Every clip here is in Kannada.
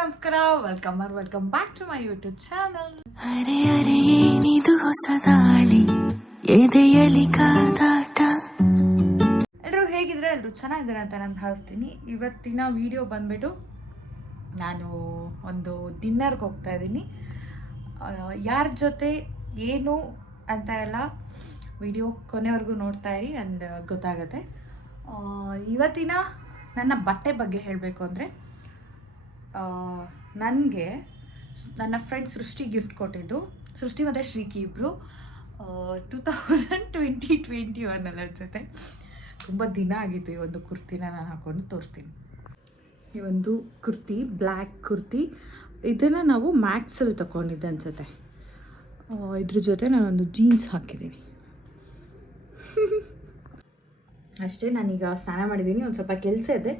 ನಮಸ್ಕಾರ, welcome back to my YouTube channel. ಅರೆ ಅರೆ ಏನಿದು ಹೊಸ ದಾಳಿ ಎದೆಯಲಿ ಕಾದಾಟ. ಎಲ್ಲರೂ ಹೇಗಿದ್ರೆ ಎಲ್ಲರೂ ಚೆನ್ನಾಗಿದ್ದಾರೆ ಅಂತ ನಾನು ಭಾವಿಸ್ತೀನಿ. ಇವತ್ತಿನ ವಿಡಿಯೋ ಬಂದ್ಬಿಟ್ಟು ನಾನು ಒಂದು ಡಿನ್ನರ್ಗೆ ಹೋಗ್ತಾ ಇದ್ದೀನಿ. ಯಾರ ಜೊತೆ ಏನು ಅಂತ ಎಲ್ಲ ವಿಡಿಯೋ ಕೊನೆವರೆಗೂ ನೋಡ್ತಾ ಇರಿ, ಅಂಡ್ ಗೊತ್ತಾಗುತ್ತೆ. ಇವತ್ತಿನ ನನ್ನ ಬಟ್ಟೆ ಬಗ್ಗೆ ಹೇಳಬೇಕು ಅಂದರೆ, ನನಗೆ ನನ್ನ ಫ್ರೆಂಡ್ ಸೃಷ್ಟಿ ಗಿಫ್ಟ್ ಕೊಟ್ಟಿದ್ದು. ಸೃಷ್ಟಿ ಮತ್ತು ಶ್ರೀಕಿ ಇಬ್ಬರು 2021 ಅನ್ಸುತ್ತೆ. ತುಂಬ ದಿನ ಆಗಿತ್ತು ಈ ಒಂದು ಕುರ್ತಿನ ನಾನು ಹಾಕ್ಕೊಂಡು ತೋರಿಸ್ತೀನಿ. ಈ ಒಂದು ಕುರ್ತಿ, ಬ್ಲ್ಯಾಕ್ ಕುರ್ತಿ, ಇದನ್ನು ನಾವು ಮ್ಯಾಕ್ಸಲ್ಲಿ ತಗೊಂಡಿದ್ದೆ ಅನ್ಸುತ್ತೆ. ಇದ್ರ ಜೊತೆ ನಾನೊಂದು ಜೀನ್ಸ್ ಹಾಕಿದ್ದೀನಿ ಅಷ್ಟೇ. ನಾನೀಗ ಸ್ನಾನ ಮಾಡಿದ್ದೀನಿ, ಒಂದು ಸ್ವಲ್ಪ ಕೆಲಸ ಇದೆ.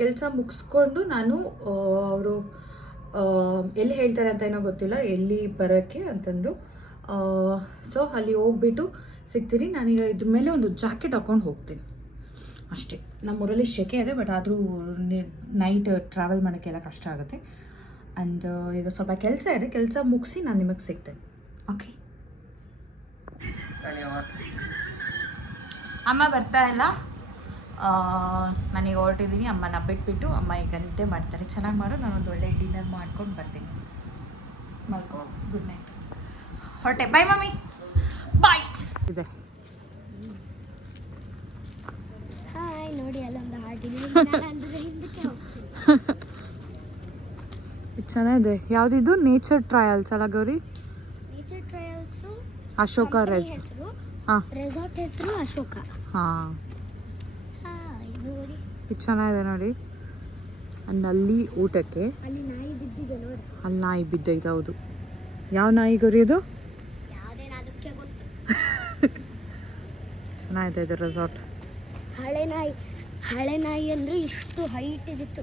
ಕೆಲಸ ಮುಗಿಸ್ಕೊಂಡು ನಾನು ಅವರು ಎಲ್ಲಿ ಹೇಳ್ತಾರೆ ಅಂತ ಏನೋ ಗೊತ್ತಿಲ್ಲ, ಎಲ್ಲಿ ಬರೋಕ್ಕೆ ಅಂತಂದು, ಸೊ ಅಲ್ಲಿ ಹೋಗ್ಬಿಟ್ಟು ಸಿಗ್ತೀನಿ. ನಾನೀಗ ಇದ್ರ ಮೇಲೆ ಒಂದು ಜಾಕೆಟ್ ಹಾಕ್ಕೊಂಡು ಹೋಗ್ತೀನಿ ಅಷ್ಟೇ. ನಮ್ಮೂರಲ್ಲಿ ಸೆಕೆ ಇದೆ, ಬಟ್ ಆದರೂ ನೈಟ್ ಟ್ರಾವೆಲ್ ಮಾಡೋಕ್ಕೆಲ್ಲ ಕಷ್ಟ ಆಗುತ್ತೆ. ಆ್ಯಂಡ್ ಈಗ ಸ್ವಲ್ಪ ಕೆಲಸ ಇದೆ, ಕೆಲಸ ಮುಗಿಸಿ ನಾನು ನಿಮಗೆ ಸಿಗ್ತೇನೆ. ಓಕೆ. ಅಮ್ಮ ಬರ್ತಾ ಇಲ್ಲ, ನಾನೀಗ ಹೊರಟಿದ್ದೀನಿ. ಅಮ್ಮನ ಬಿಟ್ಬಿಟ್ಟು ಅಮ್ಮ ಈಗ ನಿದ್ದೆ ಮಾಡ್ತಾರೆ. ಚೆನ್ನಾಗಿ ಮಾಡು, ನಾನೊಂದು ಒಳ್ಳೆ ಡಿನ್ನರ್ ಮಾಡ್ಕೊಂಡು ಬರ್ತೀನಿ. ಮಲ್ಕೋ, ಗುಡ್ ನೈಟ್. ಹೊರಟೆ, ಬಾಯ್ ಮಮ್ಮಿ, ಬಾಯ್. ಇದೆ ಹಾಯ್ ನೋಡಿ, ಅಲ್ಲೊಂದು ಹಾಡಿದ್ದೀನಿ. ಚೆನ್ನಾಗಿದೆ. ಯಾವುದಿದು? ನೇಚರ್ ಟ್ರಯಲ್ಸ್ ಅಲ್ಲ ಗೌರಿ? ನೇಚರ್ ಟ್ರಯಲ್ಸು ಅಶೋಕ ಹೆಸರು. ರೆಸಾರ್ಟ್ ಹೆಸರು ಅಶೋಕ. ಹಾಂ, ನೋಡಿ ಇದು ಚೆನ್ನಾಗಿದೆ ನೋಡಿ. ಅಂಡ್ ಅಲ್ಲಿ ಊಟಕ್ಕೆ ಅಲ್ಲಿ ನಾಯಿ ಬಿದ್ದಿದೆ ನೋಡಿ. ಅಲ್ಲಿ ನಾಯಿ ಬಿದ್ದೈತೆ. ಹೌದು. ಯಾವ ನಾಯಿ ಗೌರಿ ಅದು? ಯಾವುದೇನು ಅದಕ್ಕೆ ಗೊತ್ತು. ಚೆನ್ನಾಗಿದೆ ಇದು ರೆಸಾರ್ಟ್. ಹಳೆ ನಾಯಿ ಅಂದ್ರೆ ಇಷ್ಟು ಹೈಟ್ ಇದಿತ್ತು.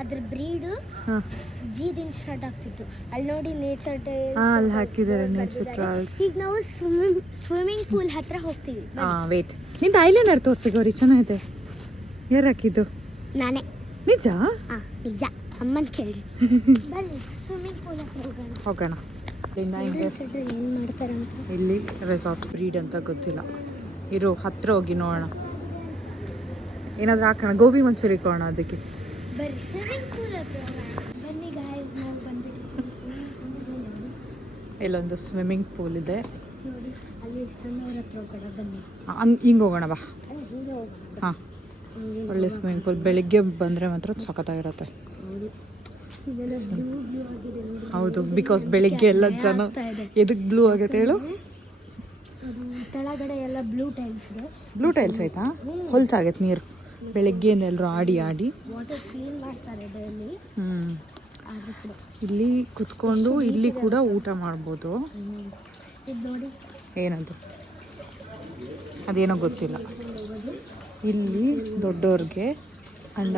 ಅದ್ರ ಬ್ರೀಡ್ ಜಿದಿಂದ ಸ್ಟಾರ್ಟ್ ಆಗ್ತಿತ್ತು. ಅಲ್ಲಿ ನೋಡಿ ನೇಚರ್ ಅಲ್ಲಿ ಹಾಕಿದ್ದಾರೆ ನೇಚರ್ ಟ್ರಯಲ್ಸ್. ಈಗ ನಾವು ಸ್ವಿಮ್ಮಿಂಗ್ ಪೂಲ್ ಹತ್ರ ಹೋಗ್ತೀವಿ. ವೇಟ್, ನಿಂದು ಐಲೈನರ್ ತೋರಿಸಿ ಗೌರಿ, ಚೆನ್ನಾಗಿದೆ. ಯಾರು ಹಾಕಿದ್ದು? ನಾನೇ. ನಿಜ? ನಿಜ, ಅಮ್ಮನ ಕೇಳಿ. ಬನ್ನಿ ಸ್ವಿಮ್ಮಿಂಗ್ ಪೂಲ್ ಹತ್ರ ಹೋಗೋಣ. ಏನು ಮಾಡ್ತಾರೆ ಅಂತ. ಇಲ್ಲಿ ರೆಸಾರ್ಟ್ ಬ್ರೀಡ್ ಅಂತ ಗೊತ್ತಿಲ್ಲ. ಇರೋ ಹತ್ರ ಹೋಗಿ ನೋಡೋಣ. ಏನಾದರೂ ಹಾಕೋಣ, ಗೋಬಿ ಮಂಚೂರಿ ಕೊಡೋಣ ಅದಕ್ಕೆ. ಬರ್ರಿ ಸ್ವಿಮ್ಮಿಂಗ್ ಪೂಲ್ ಹತ್ರ ಬನ್ನಿ ಗಾಯ್ಸ್, ನಾವು ಬಂದ್ಬಿಟ್ಟು. ಇಲ್ಲೊಂದು ಸ್ವಿಮ್ಮಿಂಗ್ ಪೂಲ್ ಇದೆ ನೋಡಿ, ಅಲ್ಲಿ ಸಣ್ಣವ್ರ ಹತ್ರ ಹೋಗೋಣ ಬನ್ನಿ. ಹಿಂಗೆ ಹೋಗೋಣ ಬಾ. ಹಾಂ, ಒಳ್ಳೆ ಸ್ವಿಮ್ಮಿಂಗ್ ಪೂಲ್. ಬೆಳಿಗ್ಗೆ ಬಂದರೆ ಮಾತ್ರ ಸಖತ್ತಾಗಿರುತ್ತೆ. ಹೌದು, ಬಿಕಾಸ್ ಬೆಳಿಗ್ಗೆ ಎಲ್ಲ ಜನ ಎದಕ್ಕೆ ಬ್ಲೂ ಆಗುತ್ತೆ ಹೇಳು? ಕೆಳಗಡೆ ಎಲ್ಲ ಬ್ಲೂ ಟೈಲ್ಸ್ ಇದೆ. ಬ್ಲೂ ಟೈಲ್ಸ್ ಆಯ್ತಾ? ಹೊಲ್ಸಾಗೈತೆ ನೀರು. ಬೆಳಗ್ಗೆ ಎಲ್ಲರೂ ಆಡಿ ವಾಟರ್ ಕ್ಲೀನ್ ಮಾಡ್ತಾರೆ ಡೈಲಿ. ಇಲ್ಲಿ ಕುತ್ಕೊಂಡು ಇಲ್ಲಿ ಕೂಡ ಊಟ ಮಾಡ್ಬೋದು. ಇದು ನೋಡಿ, ಏನದು? ಅದೇನೋ ಗೊತ್ತಿಲ್ಲ. ಇಲ್ಲಿ ದೊಡ್ಡವ್ರಿಗೆ ಅಂಡ್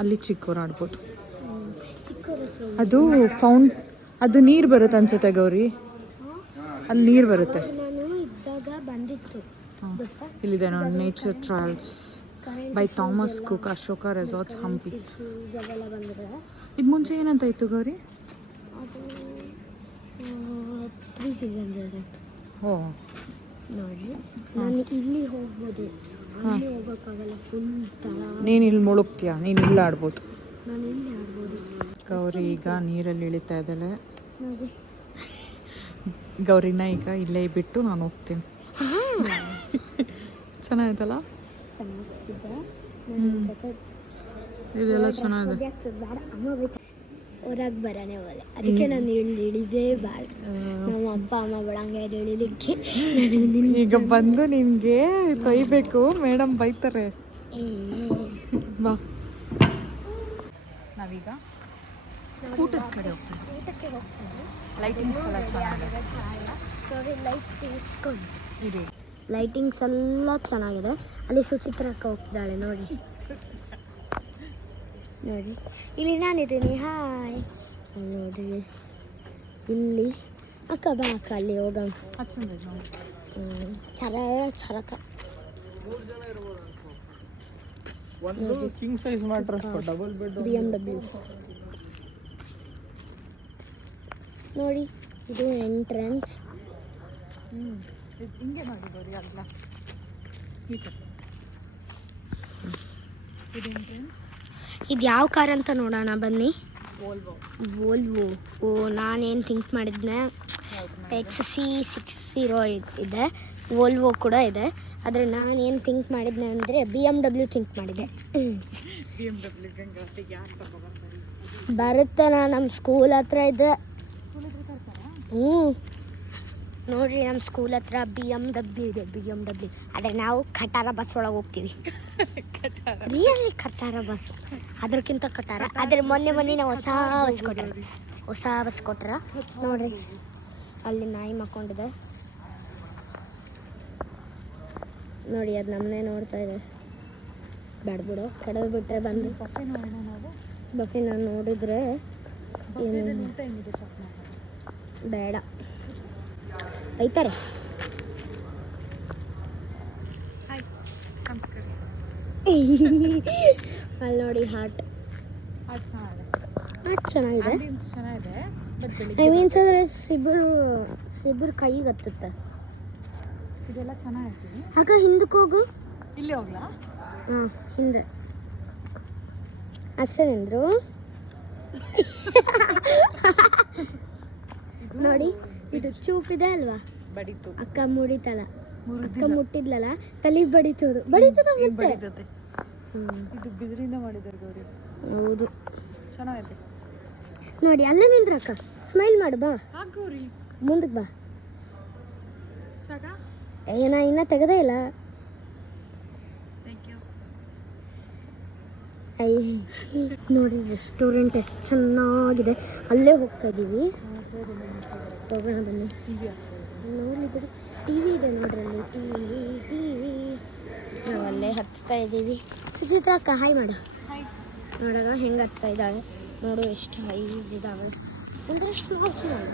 ಅಲ್ಲಿ ಚಿಕ್ಕವ್ರು ಆಡ್ಬೋದು. ಅದು ಅದು ನೀರು ಬರುತ್ತೆ ಅನ್ಸುತ್ತೆ ಗೌರಿ, ಅಲ್ಲಿ ನೀರು ಬರುತ್ತೆ. ನಾನು ಇದ್ದಾಗ ಬಂದಿತ್ತು. ಇಲ್ಲಿದೆ ನೋಡಿ, nature trials by Thomas cook, Ashoka resorts, Hampi. ಇದು ಮುಂಚೆ ಏನಂತ ಇತ್ತು ಗೌರಿ? ಅದು 3 ಸೀಸನ್ ರೆಸಾರ್ಟ್. ಓ ನೋಡಿ, ನಾನು ಇಲ್ಲಿ ಹೋಗ್ಬೋದು, ಅಲ್ಲಿ ಹೋಗೋಕ್ಕಾಗಲ್ಲ. ಫುಲ್ ನೀನು ಇಲ್ಲಿ ಮುಳುಗ್ತೀಯಾ? ನೀನು ಇಲ್ಲಿ ಆಡ್ಬೋದು. ನಾನು ಇಲ್ಲಿ ಆಡ್ಬೋದು. ಗೌರಿ ಈಗ ನೀರಲ್ಲಿ ಇಳಿತಾ ಇದ್ದಾಳೆ ನೋಡಿ. ಗೌರಿನ ಈಗ ಇಲ್ಲೇ ಬಿಟ್ಟು ನಾನು ಹೋಗ್ತೀನಿ. ಚೆನ್ನಾಗಿತ್ತಲ್ಲ? ಇದೆಲ್ಲ ಚೆನ್ನಾಗಿದೆ. ಹೊರಗೆ ಬರೋಣ ಒಲೆ, ಅದಕ್ಕೆ ನಾನು ಇಳಿದೇ ಬಾಳ. ನಮ್ಮ ಅಪ್ಪ ಅಮ್ಮ ಬಿಡಂಗೆ ಇಳಿಲಿಕ್ಕೆ. ಈಗ ಬಂದು ನಿಮಗೆ ತೊಯ್ಬೇಕು, ಮೇಡಮ್ ಬೈತಾರೆ. ಬಾ, ನಾವೀಗ ಊಟದ ಕಡೆ ಊಟಕ್ಕೆ ಹೋಗ್ತೀವಿ. ಲೈಟಿಂಗ್ಸ್ ಎಲ್ಲ ಚೆನ್ನಾಗಿದೆ. ಲೈಟಿಂಗ್ಸ್ ಎಲ್ಲ ಚೆನ್ನಾಗಿದೆ. ಅಲ್ಲಿ ಸುಚಿತ್ರ ಅಕ್ಕ ಹೋಗ್ತಿದ್ದಾಳೆ ನೋಡಿ. ನೋಡಿ, ಇಲ್ಲಿ ನಾನಿದ್ದೀನಿ. ಹಾಯ್. ನೋಡಿ, ಇಲ್ಲಿ ಅಕ್ಕ ಬಾ ಅಕ್ಕ, ಅಲ್ಲಿ ಹೋಗೋಣ. ಚರಕ ಒಂದು king size mattress double bed BMW. ನೋಡಿ ಇದು ಎಂಟ್ರೆನ್ಸ್. ಹಿಂಗೆ ಮಾಡಿದ್ರು ಎಲ್ಲ ಈ ಥರ. ಇದು ಯಾವ ಕಾರ್ ಅಂತ ನೋಡೋಣ ಬನ್ನಿ. ವೋಲ್ವೋ. ವೋಲ್ವೋ. ಓ ನಾನೇನು ಥಿಂಕ್ ಮಾಡಿದ್ನೆ XC60 ಇದೆ, ವೋಲ್ವೋ ಕೂಡ ಇದೆ. ಆದರೆ ನಾನೇನು ಥಿಂಕ್ ಮಾಡಿದ್ನೆ ಅಂದರೆ BMW ಥಿಂಕ್ ಮಾಡಿದೆ. BMW ಗಂಗಾವತಿಗೆ ಯಾರು ತಗೊಬರ್ತಾರೆ? ಬರುತ್ತಲ್ಲ ನಮ್ಮ ಸ್ಕೂಲ್ ಹತ್ರ ಇದೆ. ನೋಡ್ರಿ ನಮ್ಮ ಸ್ಕೂಲ್ ಹತ್ರ BMW ಇದೆ, BMW. ಆದರೆ ನಾವು ಕಟಾರ ಬಸ್ ಒಳಗೆ ಹೋಗ್ತೀವಿ. ರಿಯಲಿ ಕಟಾರ ಬಸ್, ಅದಕ್ಕಿಂತ ಕಟಾರ. ಆದರೆ ಮೊನ್ನೆ ನಾವು ಹೊಸ ಬಸ್ ಕೊಟ್ರ ನೋಡ್ರಿ. ಅಲ್ಲಿ ನಾಯಿ ಮಕ್ಕೊಂಡಿದೆ ನೋಡಿ, ಅದು ನಮ್ಮನ್ನೇ ನೋಡ್ತಾ ಇದೆ. ಬೇಡ್ಬಿಡು, ಕಡದು ಬಿಟ್ರೆ ಬಂದು ಬಫೆ ನಾನು ನೋಡಿದ್ರೆ ಏನು ಬೇಡ ಐತಾರೆ. ಅಲ್ಲಿ ನೋಡಿ ಹಾರ್ಟ್ ಚೆನ್ನಾಗಿದೆ. ಐ ಮೀನ್ಸ್ ಅಂದರೆ ಸಿಬಿರು ಕೈಗೆ ಹತ್ತುತ್ತೆ. ಇದೆಲ್ಲ ಚೆನ್ನಾಗಿರ್ತೀವಿ. ಆಗ ಹಿಂದಕ್ಕೆ ಹೋಗು. ಇಲ್ಲಿ ಹೋಗ್ಲಾ? ಹಾಂ ಹಿಂದೆ ಅಷ್ಟೇ ನಿಂದ್ರು. ನೋಡಿ ಇದು ಚೂಪಿದೆ ಅಲ್ವಾ, ಬಡಿತು. ಅಕ್ಕ ಮುಡಿತಲ್ಲ, ಅಕ್ಕ ಮುಟ್ಟಿದ್ಲಲ್ಲ, ತಲೆಗೆ ಬಡಿತೋದು ಬಡಿತದ ಮತ್ತೆ. ಇದು ಬಿದಿರಿಂದ ಮಾಡಿದ್ದಾರೆ ಗೌರಿ. ಹೌದು ಚೆನ್ನಾಗೈತೆ ನೋಡಿ. ಅಲ್ಲೇ ನಿಂದ್ರಕ್ಕ, ಸ್ಮೈಲ್ ಮಾಡು ಬಾ. ಸಾಕು ಗೌರಿ, ಮುಂದಕ್ಕೆ ಬಾ. ಸಾಕ? ಏನ ಇನ್ನೂ ತೆಗೆದೇ ಇಲ್ಲ. Thank you. ಐ ನೋಡಿ ರೆಸ್ಟೋರೆಂಟ್ ಎಷ್ಟು ಚೆನ್ನಾಗಿದೆ. ಅಲ್ಲೇ ಹೋಗ್ತಾ ಇದ್ದೀವಿ. ಹೋಗೋಣ ಬನ್ನಿ. ನೋಡಲಿ ಬಿಡಿ, ಟಿ ವಿ ಇದೆ ನೋಡ್ರಿ ಅಲ್ಲಿ. ಟಿವಿ ನಾವು ಅಲ್ಲೇ ಹತ್ತಾ ಇದ್ದೀವಿ. ಸುಚಿತ್ರಾ ಅಕ್ಕ ಹಾಯ್ ಮಾಡು. ನೋಡೋಣ ಹೆಂಗೆ ಹತ್ತಾ ಇದ್ದಾಳೆ ನೋಡು. ಎಷ್ಟು ಹೈಸ್ ಇದ್ದಾವೆ ಅಂದರೆ ಸ್ಮಾಲ್ ನೋಡಿ.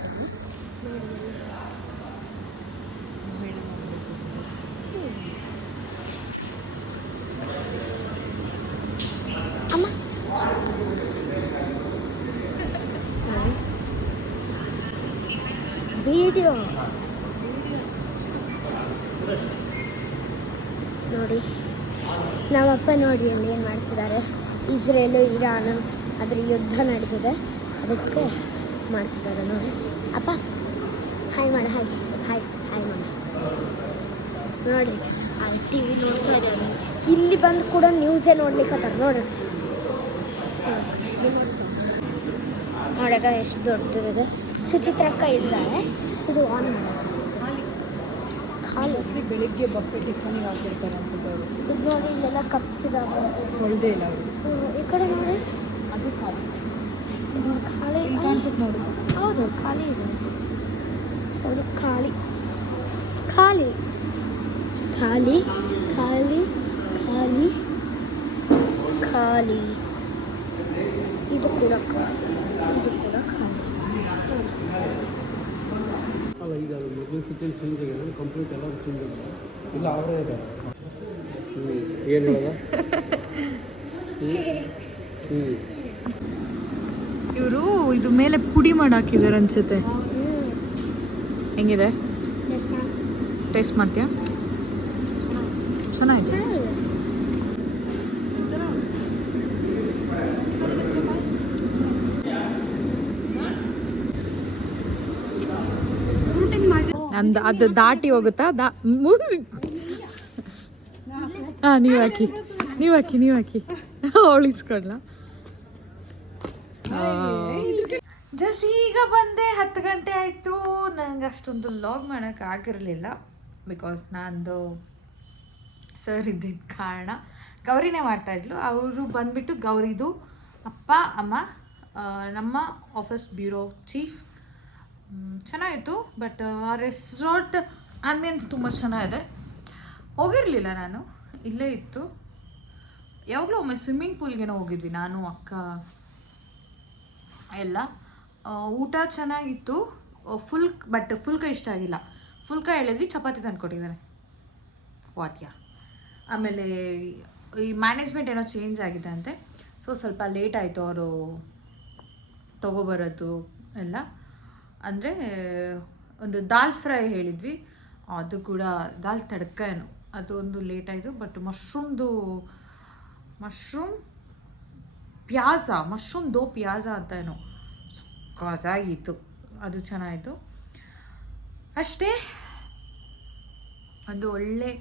ಅಮ್ಮ ವಿಡಿಯೋ ನೋಡಿ. ನಮ್ಮಪ್ಪ ನೋಡಿ ಅಲ್ಲಿ ಏನು ಮಾಡ್ತಿದ್ದಾರೆ. ಇಸ್ರೇಲು ಇರಾನ್ ಅದ್ರ ಯುದ್ಧ ನಡೆದಿದೆ, ಅದಕ್ಕೆ ಮಾಡ್ತಿದ್ದಾರೆ ನೋಡಿ. ಅಪ್ಪ ಹಾಯ್ ಮಾಡ, ಹಾಯ್ ಹಾಯ್ ಹಾಯ್ ಮಾಡ. ನೋಡಿ ಆ ಟಿ ವಿ ನೋಡ್ತಾ ಇದ್ದಾರೆ. ಇಲ್ಲಿ ಬಂದು ಕೂಡ ನ್ಯೂಸೇ ನೋಡ್ಲಿಕ್ಕತ್ತಾರ ನೋಡ್ರಿ. ನೋಡಾಗ ಎಷ್ಟು ದೊಡ್ಡದಿದೆ. ಸುಚಿತ್ರಕ್ಕ ಇದ್ದಾರೆ. ಇದು ಆನ್ ಖಾಲಿ ಬೆಳಿಗ್ಗೆ ಬಫೆ ಟಿಫನಿಗೆ ಹಾಕಿರ್ತಾರೆ ಅನ್ಸುತ್ತೆ ಅವರು. ಇದು ನೋಡಿ ಇಲ್ಲೆಲ್ಲ ಕಪ್ಸ್ ಇದಾವೆ. ತೊಳೆದೇ ಇಲ್ಲ ಅವರು. ಈ ಕಡೆ ನೋಡಿ ಅದು ಖಾಲಿ. ಇದು ಖಾಲಿ ಕಾನ್ಸೆಪ್ಟ್ ನೋಡಿ. ಹೌದು ಖಾಲಿ ಇದೆ. ಹೌದು ಖಾಲಿ ಖಾಲಿ ಖಾಲಿ ಖಾಲಿ ಖಾಲಿ ಖಾಲಿ. ಇದು ಕೂಡ ಖಾಲಿ, ಇದು ಕೂಡ ಖಾಲಿ. ಅಲ್ಲ ಈಗ ಮೊದಲು ಕಿಚನ್ ಚೇಂಜ್ ಆಗಿದೆ, ಕಂಪ್ಲೀಟ್ ಎಲ್ಲ ಚೇಂಜ್ ಆಗಿದೆ. ಇಲ್ಲ ಅವರೇ ಇದೆ. ಏನು ಹೇಳೋದ? ಇವರು ಇದು ಮೇಲೆ ಪುಡಿ ಮಾಡಿ ಹಾಕಿದ್ದಾರೆ ಅನ್ಸುತ್ತೆ. ಹೆಂಗಿದೆ? ಟೇಸ್ಟ್ ಮಾಡ್ತೀಯಾ? ಚೆನ್ನಾಗಿದೆ. ನಂದು ಅದು ದಾಟಿ ಹೋಗುತ್ತಾ? ಹಾಂ ನೀವು ಹಾಕಿ ಅವಳಿಸ್ಕೊಡ್ಲ. ಜಸ್ಟ್ ಈಗ ಬಂದೆ, 10 ಗಂಟೆ ಆಯಿತು. ನನಗೆ ಅಷ್ಟೊಂದು ಲಾಗ್ ಮಾಡೋಕ್ಕೆ ಆಗಿರಲಿಲ್ಲ, ಬಿಕಾಸ್ ನಂದು ಸರ್ ಇದ್ದಿದ್ದ ಕಾರಣ. ಗೌರಿನೇ ಮಾಡ್ತಾಯಿದ್ಲು. ಅವರು ಬಂದುಬಿಟ್ಟು ಗೌರಿದು ಅಪ್ಪ ಅಮ್ಮ, ನಮ್ಮ ಆಫೀಸ್ ಬ್ಯೂರೋ ಚೀಫ್. ಚೆನ್ನಾಗಿತ್ತು. ಬಟ್ ಆ ರೆಸಾರ್ಟ್ ಆಂಬಿಯನ್ಸ್ ತುಂಬ ಚೆನ್ನಾಗಿದೆ. ಹೋಗಿರಲಿಲ್ಲ ನಾನು, ಇಲ್ಲೇ ಇತ್ತು. ಯಾವಾಗಲೂ ಒಮ್ಮೆ ಸ್ವಿಮ್ಮಿಂಗ್ ಪೂಲ್ಗೇನೋ ಹೋಗಿದ್ವಿ ನಾನು ಅಕ್ಕ ಎಲ್ಲ. ಊಟ ಚೆನ್ನಾಗಿತ್ತು. ಫುಲ್ಕ ಇಷ್ಟ ಆಗಿಲ್ಲ. ಫುಲ್ಕ ಹೇಳಿದ್ವಿ, ಚಪಾತಿ ತಂದುಕೊಟ್ಟಿದ್ದಾನೆ. ವಾಟ್ಯಾ. ಆಮೇಲೆ ಈ ಮ್ಯಾನೇಜ್ಮೆಂಟ್ ಏನೋ ಚೇಂಜ್ ಆಗಿದೆ ಅಂತೆ. ಸೊ ಸ್ವಲ್ಪ ಲೇಟ್ ಆಯಿತು ಅವರು ತೊಗೊಬರೋದು ಎಲ್ಲ. ಅಂದರೆ ಒಂದು ದಾಲ್ ಫ್ರೈ ಹೇಳಿದ್ವಿ, ಅದು ಕೂಡ ದಾಲ್ ತಡ್ಕ ಏನೋ ಅದು ಒಂದು ಲೇಟ್ ಆಯಿತು. ಬಟ್ ಮಶ್ರೂಮ್ ದೋ ಪ್ಯಾಜ ಅಂತ ಏನೋ ಸಕ್ಕತ್ತಾಗಿತ್ತು, ಅದು ಚೆನ್ನಾಗಿತ್ತು. ಅಷ್ಟೇ, ಒಂದು ಒಳ್ಳೆ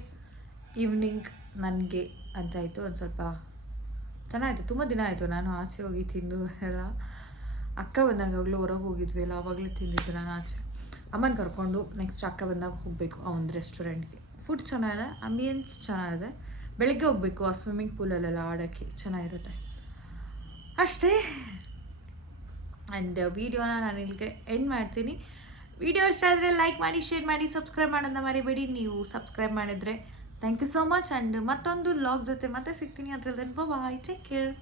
ಈವ್ನಿಂಗ್ ನನಗೆ ಅಂತಾಯಿತು. ಒಂದು ಸ್ವಲ್ಪ ಚೆನ್ನಾಗಿತ್ತು. ತುಂಬ ದಿನ ಆಯಿತು ನಾನು ಆಚೆ ಹೋಗಿ ತಿಂದು ಎಲ್ಲ. ಅಕ್ಕ ಬಂದಾಗಲೂ ಹೊರಗೆ ಹೋಗಿದ್ವಿ ಎಲ್ಲ, ಆವಾಗಲೇ ತಿಂದಿದ್ದು ನಾನು ಆಚೆ. ಅಮ್ಮನ ಕರ್ಕೊಂಡು ನೆಕ್ಸ್ಟ್ ಅಕ್ಕ ಬಂದಾಗ ಹೋಗಬೇಕು ಆ ಒಂದು ರೆಸ್ಟೋರೆಂಟ್ಗೆ. ಫುಡ್ ಚೆನ್ನಾಗಿದೆ, ಅಂಬಿಯನ್ಸ್ ಚೆನ್ನಾಗಿದೆ. ಬೆಳಗ್ಗೆ ಹೋಗಬೇಕು ಆ ಸ್ವಿಮ್ಮಿಂಗ್ ಪೂಲಲ್ಲೆಲ್ಲ ಆಡೋಕ್ಕೆ ಚೆನ್ನಾಗಿರುತ್ತೆ. ಅಷ್ಟೇ. ಆ್ಯಂಡ್ ವೀಡಿಯೋನ ನಾನು ಇಲ್ಲಿಗೆ ಎಂಡ್ ಮಾಡ್ತೀನಿ. ವಿಡಿಯೋ ಇಷ್ಟ ಆದರೆ ಲೈಕ್ ಮಾಡಿ, ಶೇರ್ ಮಾಡಿ, ಸಬ್ಸ್ಕ್ರೈಬ್ ಮಾಡೋದನ್ನ ಮರಿಬೇಡಿ. ನೀವು ಸಬ್ಸ್ಕ್ರೈಬ್ ಮಾಡಿದರೆ thank you so much. And ಮತ್ತೊಂದು ವ್ಲಾಗ್ ಜೊತೆ ಮತ್ತೆ ಸಿಗ್ತೀನಿ. ಅದರಲ್ಲಿ ಬಾಯ್, ಟೇಕ್ ಕೇರ್.